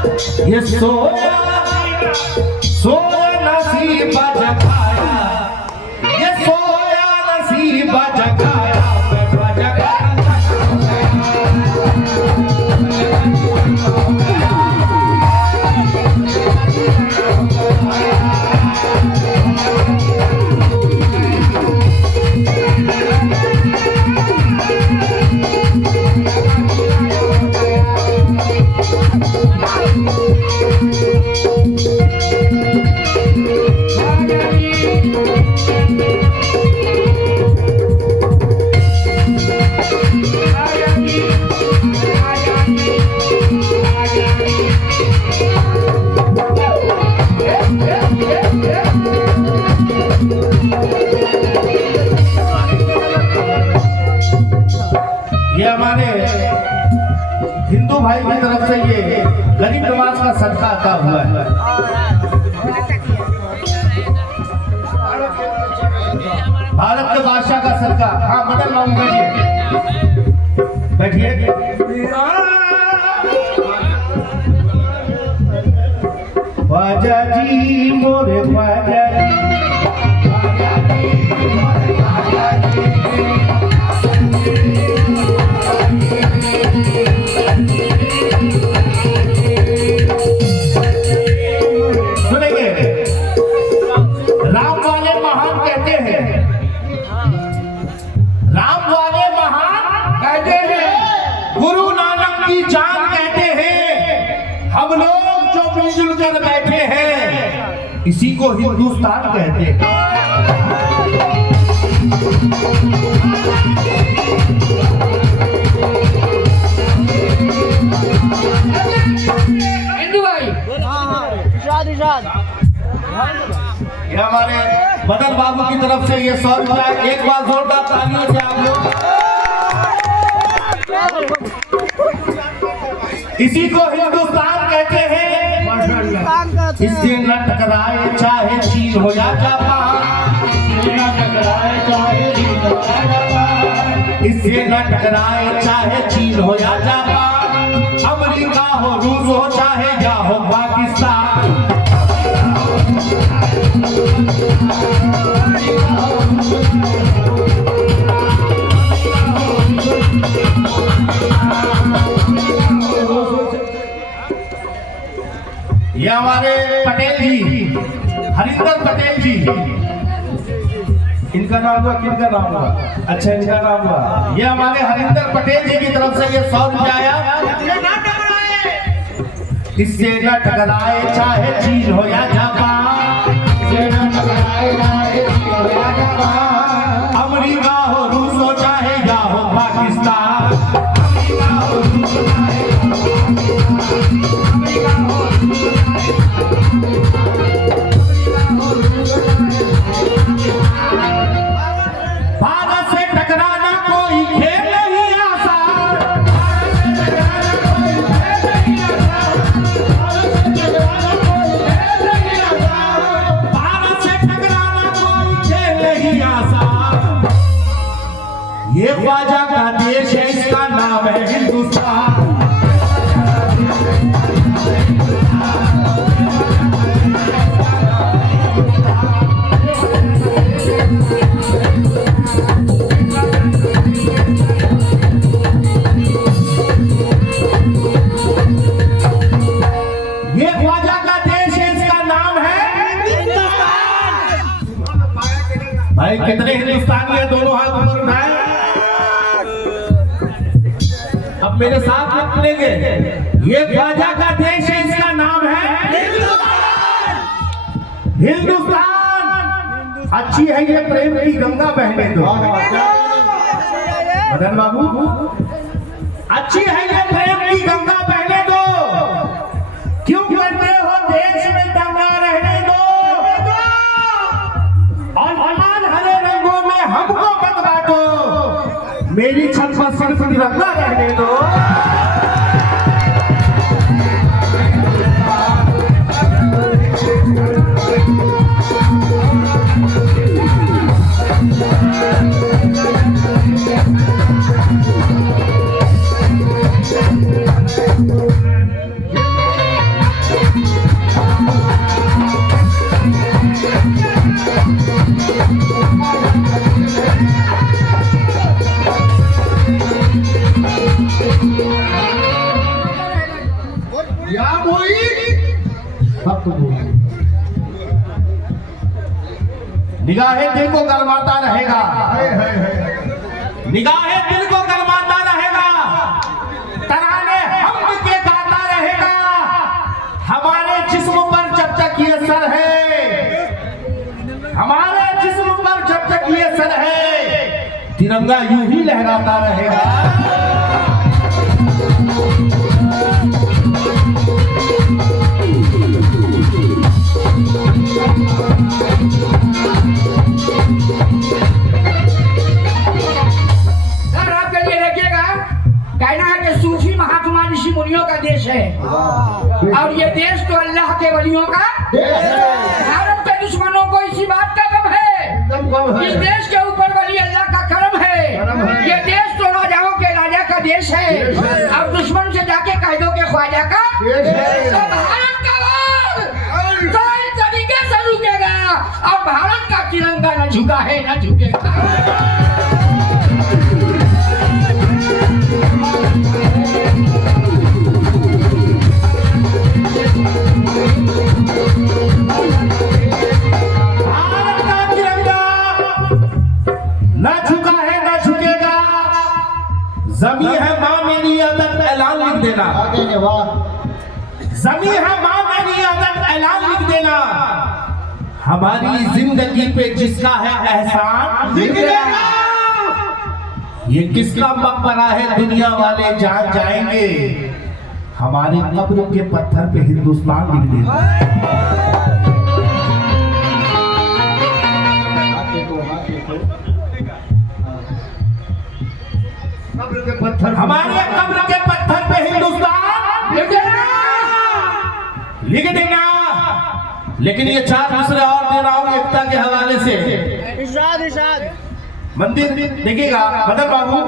ये सोया सोया नसीब जगाया, ये सोया नसीब जगाया, मैं जगाया। ये हमारे हिंदू भाई की तरफ से ये गरीब नवाज का सदका अता हुआ है। भारत के बादशाह का सदका। हाँ बटन लाऊंगा जी, बैठिए। ख्वाजा जी मोरे ख्वाजा जी, गुरु नानक की जान कहते हैं। हम लोग जो मिलजुल कर बैठे हैं इसी को हिंदुस्तान कहते हैं। हिंदू भाई ये हमारे बदल बाबू की तरफ से ये 100 रुपया, एक बार जोरदार तालियों से आप लोग। इसी को हिंदुस्तान कहते हैं। इससे न टकराए चाहे चीन हो या जापान, इससे न टकराए चाहे चीन हो या जापान, अमेरिका हो रूस हो चाहे या हो पाकिस्तान। ये हमारे पटेल जी, हरिंदर पटेल जी, इनका नाम हुआ, किनका नाम हुआ? अच्छा इनका नाम हुआ। ये हमारे हरिंदर पटेल जी की तरफ से ये 100 रुपया आया। इससे न टकराए चाहे चीन हो या जापान, इससे न टकराए चाहे चीन हो या जापान, अमेरिका हो रूस हो चाहे या हो पाकिस्तान, अमेरिका हो रूस हो चाहे भारत से टकराना कोई खेल नहीं आसान, भारत से टकराना कोई खेल नहीं आसान। ये ख्वाजा का देश है, इसका नाम है हिंदुस्तान। ये ख्वाजा का देश है, इसका नाम है हिंदुस्तान। भाई कितने हिंदुस्तानी है? दोनों हाथ ऊपर उठाए। अब मेरे साथ निकलेंगे। ये ख्वाजा का देश है, इसका नाम है हिंदुस्तान। हिंदुस्तान अच्छी है, ये प्रेम की गंगा बहने दो। मदन बाबू अच्छी है, ये प्रेम की गंगा बहने दो। क्यों करते हो देश में दंगा? रहने दो। और लाल हरे रंगों में हमको मत बांटो, मेरी छत पर सिर्फ तिरंगा रहने दो। या मोई सब तो बोल निगाहें दिल को गरमाता रहेगा, निगाहें दिल को गरमाता रहेगा, तराने हम के गाता रहेगा। हमारे जिस्म पर जब तक ये सर है, हमारे जिस्म पर जब तक ये सर है, तिरंगा यूं ही लहराता रहेगा। कहना है कि सूफी महात्मा ऋषि मुनियों का देश है और ये देश तो अल्लाह के वलियों का भारत के दुश्मनों को इसी बात का गम है। इस देश के ऊपर वली अल्लाह का करम है। ये देश तो राजाओं के राजा का देश है और दुश्मन से जाके कह दो के ख्वाजा का तो भारत का वार तो इस तरीके से झुकेगा और भारत का तिरंगा न झुका है न झुकेगा। ज़मीं है माँ मेरी अदब ऐलान लिख देना, ज़मीं है माँ मेरी अदब ऐलान लिख देना। हमारी जिंदगी पे जिसका है एहसान लिख देना। ये किसका मकबरा है दुनिया वाले जान जाएंगे, हमारे कब्र के पत्थर पे हिंदुस्तान लिख देना। हमारे कब्र के पत्थर पे हिंदुस्तान लिख देना। लेकिन ये चार दूसरे और दे रहा हूं एकता के हवाले से। इरशाद मंदिर देखिएगा मदन बाबू,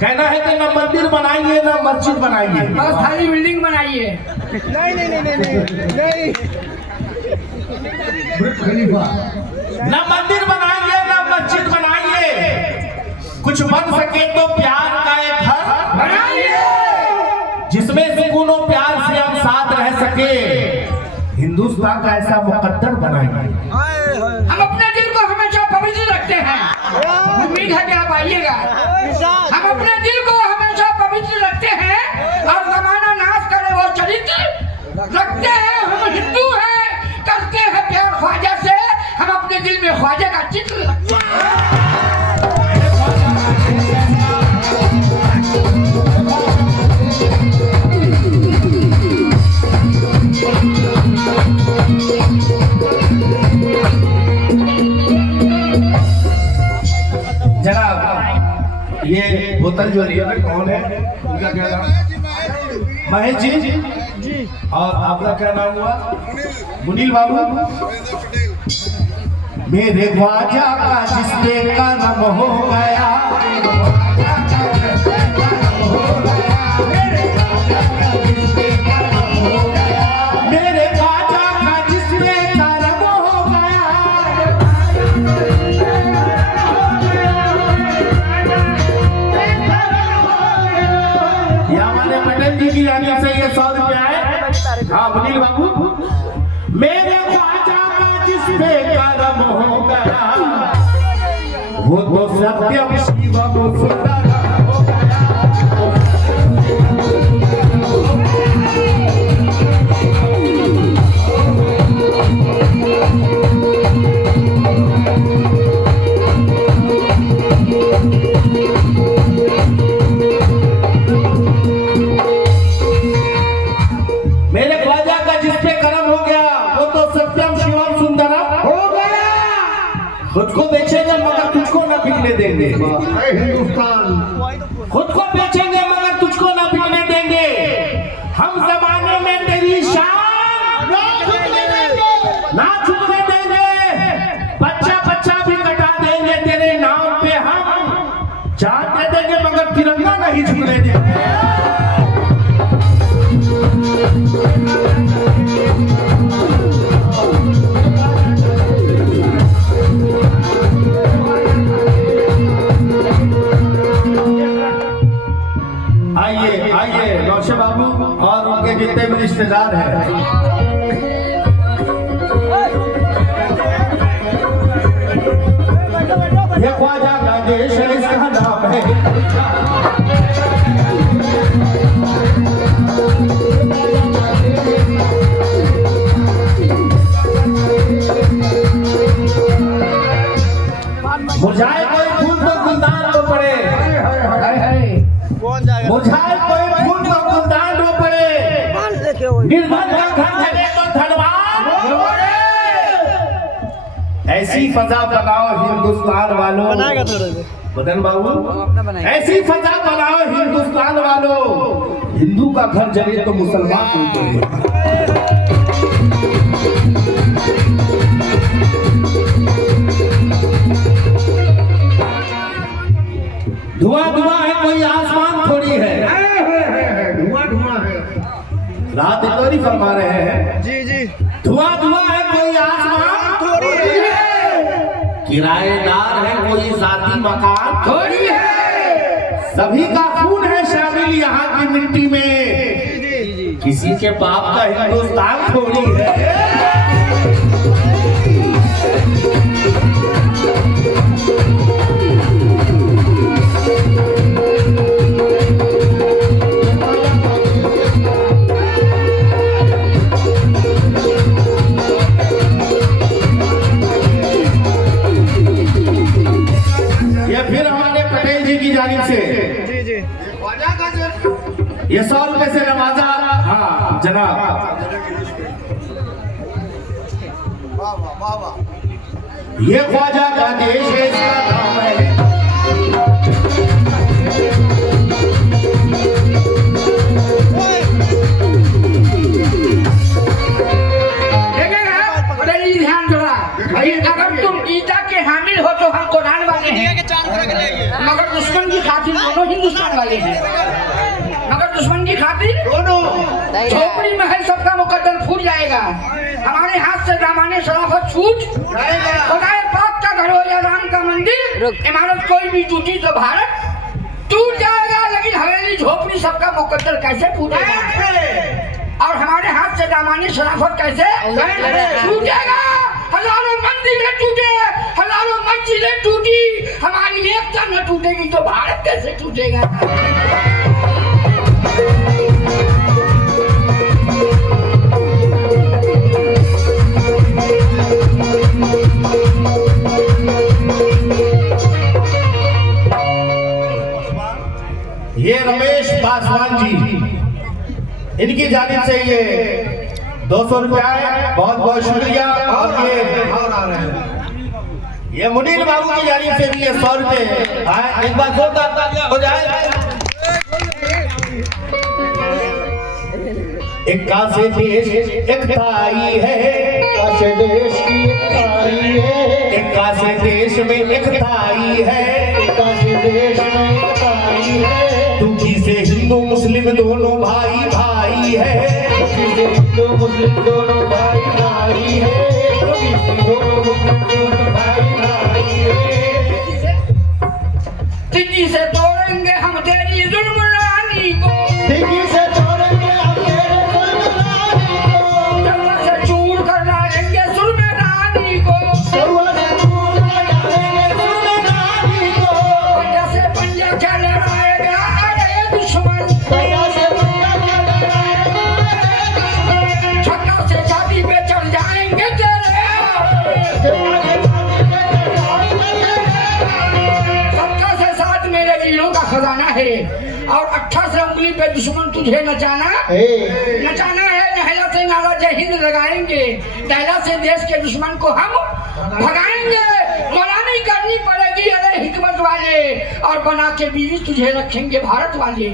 कहना है कि ना मंदिर बनाइए ना मस्जिद बनाइए, बस खाली बिल्डिंग बनाइए। नहीं ना मंदिर बनाइए ना मस्जिद बनाइए, कुछ बन सके तो प्यार का एक घर बनाइए जिसमें सुकून और प्यार से हम साथ रह सके। हिंदुस्तान का ऐसा मुकद्दर बनाइए। हम अपने दिल को हमेशा पवित्र रखते हैं, उम्मीद है कि आप आइएगा। हम अपने दिल को हमेशा पवित्र रखते हैं और जमाना नाश करे वो चरित्र रखते हैं। हम हिंदू हैं, करते हैं प्यार ख्वाजा से, हम अपने दिल में ख्वाजा का चित्र रखते हैं। जनाब ये बोतल जो रियल है कौन है, उनका क्या नाम? महेश जी। और आपका क्या नाम हुआ? मुनील बाबू। मेरे ख्वाजा का जिसपे कर्म हो गया, मेरे ख्वाजा का जिसपे कर्म हो गया, हमारे पटेल जी की यानी से ये 100 रुपया है। हाँ मुनील बाबू, मेरे ख्वाजा का जिसपे कर्म हो गया, वो तो सत्यम शिवम सुंदर हो गया। मेरे ख्वाजा का जिसपे कर्म हो गया, वो तो सत्यम शिवम सुंदर हो गया। खुद को बेचेंगे मगर तुझको न बिकने देंगे। हिंदुस्तान खुद को बेचेंगे मगर तुझको न बिकने देंगे। हम जमाने में तेरी शान ना झुकने देंगे। बच्चा भी कटा देंगे तेरे नाम पे, हम जान दे देंगे मगर तिरंगा नहीं झुकने देंगे। आइए नौशे बाबू और उनके अपने जितने भी रिश्तेदार हैं, ये ख्वाजा का देश है, इसका नाम है। मुरझाए कोई फूल तो गुलदान में पड़े, मुरझाए कोई फूल तो गुलदान में पड़े, निर्धन का घर चले तो धनवान। ऐसी फजा बनाओ हिंदुस्तान वालों, बदन बाबू, ऐसी फजा बनाओ हिंदुस्तान वालों, हिंदू का घर जले तो मुसलमान को जले। धुआं धुआं है, कोई आसमान थोड़ी है। धुआं धुआं है। रात गौरी फरमा रहे हैं, जी जी। धुआं धुआं है, कोई आसमान थोड़ी है, किराएदार है, कोई जाती मकान थोड़ी है, सभी का खून है शामिल यहाँ की मिट्टी में, किसी के बाप का हिंदुस्तान थोड़ी है। फिर हमारे पटेल जी की जानिब से ये 100 रुपए से नवाजा। हाँ जनाब, ये ख्वाजा का देश है, इसका नाम है। ध्यान थोड़ा, अगर तुम गीता के हामिल हो तो हम कुरान वाले हैं, मगर दुश्मन की खातिर दोनों हिंदुस्तान वाले हैं। मगर दुश्मन की खातिर दोनों झोपड़ी महल सबका मुकद्दर फूट जाएगा, हमारे हाथ से दामाने शराफत छूट खुदाए पाक का घर हो या राम का मंदिर, इमारत कोई भी टूटी तो भारत टूट जाएगा, लेकिन हवेली झोपड़ी सबका मुकद्दर कैसे फूटेगा? और हमारे हाथ से दामाने शराफत कैसे टूटेगा? हजारों मंदिरें टूटे, हजारों मस्जिदें टूटी, हमारी एकता न टूटेगी तो भारत कैसे टूटेगा? ये रमेश पासवान जी, इनकी जानिब से ये 200 रुपया है, बहुत बहुत शुक्रिया। और ये मुनीर बाबू की जानिब से भी ये 100 रुपये, एक बार जोरदार तालियां हो जाए। एक कासे देश एकताई है, कासे देश की एकताई है, एक कासे देश में एकताई है, कासे देश में एकताई है, दुखी से हिंदू मुस्लिम दोनों भाई भाई है, दुखी से हिंदू मुस्लिम दोनों भाई भाई है, दुखी से दोनों मुस्लिम दोनों भाई भाई है। तिथि से तोड़ेंगे हम तेरी जुल्मरानी को, तिथि से तोड़ेंगे हम तेरे जुल्मरानी को, जवा से चूर कर डालेंगे जुल्मरानी को, जवा से चूर कर डालेंगे जुल्मरानी को, पंजा से पंजा क्या लड़ाएगा अरे दुश्मन, पंजा से पंजा क्या लड़ाएगा अरे दुश्मन, छक्का से छाती पे चढ़ जाएंगे तेरे, सबका से साथ मेरे वीरों का खजाना है, और 18 से उंगली पे दुश्मन तुझे नचाना है, नहला से नारा जय हिंद लगाएंगे, दहला से देश के दुश्मन को हम भगाएंगे, गुलामी करनी पड़ेगी अरे हिकमत वाले, और बना के बीवी तुझे रखेंगे भारत वाले,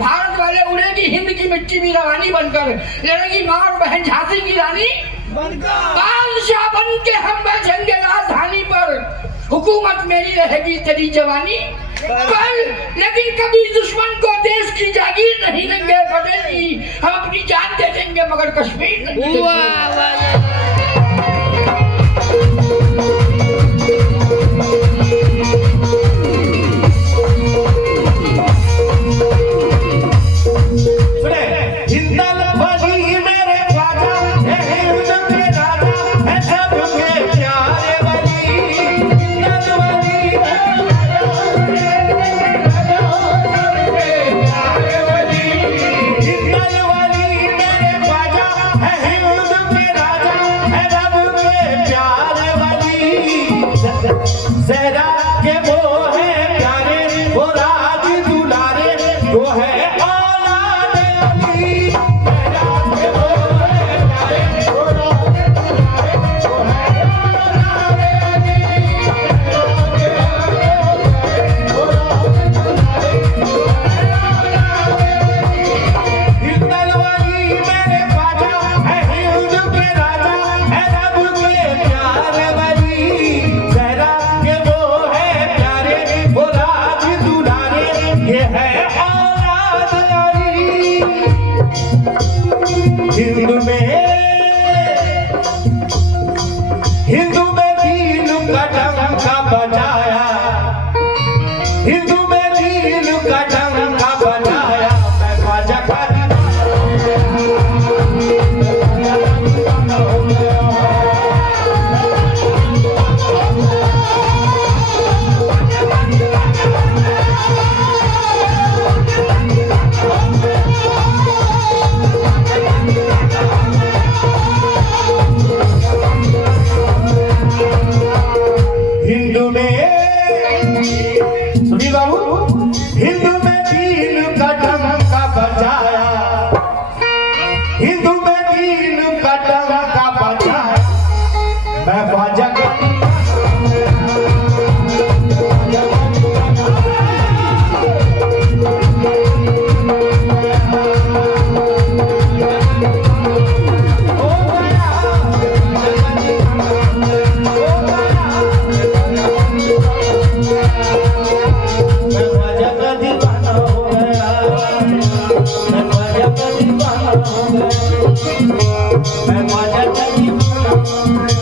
भारत वाले उड़ेगी हिंद की मिट्टी भी रवानी बनकर, लड़ेगी माँ और बहन झांसी की रानी बादशाह बन के हम बैठेंगे राजधानी पर, हुकूमत मेरी रहेगी तेरी जवानी पर, लेकिन कभी दुश्मन को देश की जागीर नहीं देंगे पटेल जी, हम अपनी जान दे देंगे मगर कश्मीर नहीं देंगे। सुने, हिंदल वली मेरे ख्वाजा है हिंद के राजा है सबके प्यारे वली हिंदल वली हिंदल वली मेरे ख्वाजा है हिंद के राजा है रब के प्यारे वली जहरा के वो है प्यारे वो राज दुलारे वो है औलाद अली जहरा के वो है प्यारे वो राज दुलारे वो है औलाद अली हिंदल वली मेरे ख्वाजा है हिंद के राजा है रब के प्यारे वली जहरा के वो है प्यारे वो राज दुलारे ये है औलाद अली हिंदू में दीन का डंका बजाया हिंदू में दीन का डंका बजाया मैं ख्वाजा का हिंदू में सुनिए बाबू हिंदू में दीन का डंका बजाया हिंदू में दीन का डंका बजाया मैं ख्वाजा का मैं ख्वाजा का दीवाना हो गया मैं ख्वाजा का दीवाना हो गया मैं ख्वाजा का दीवाना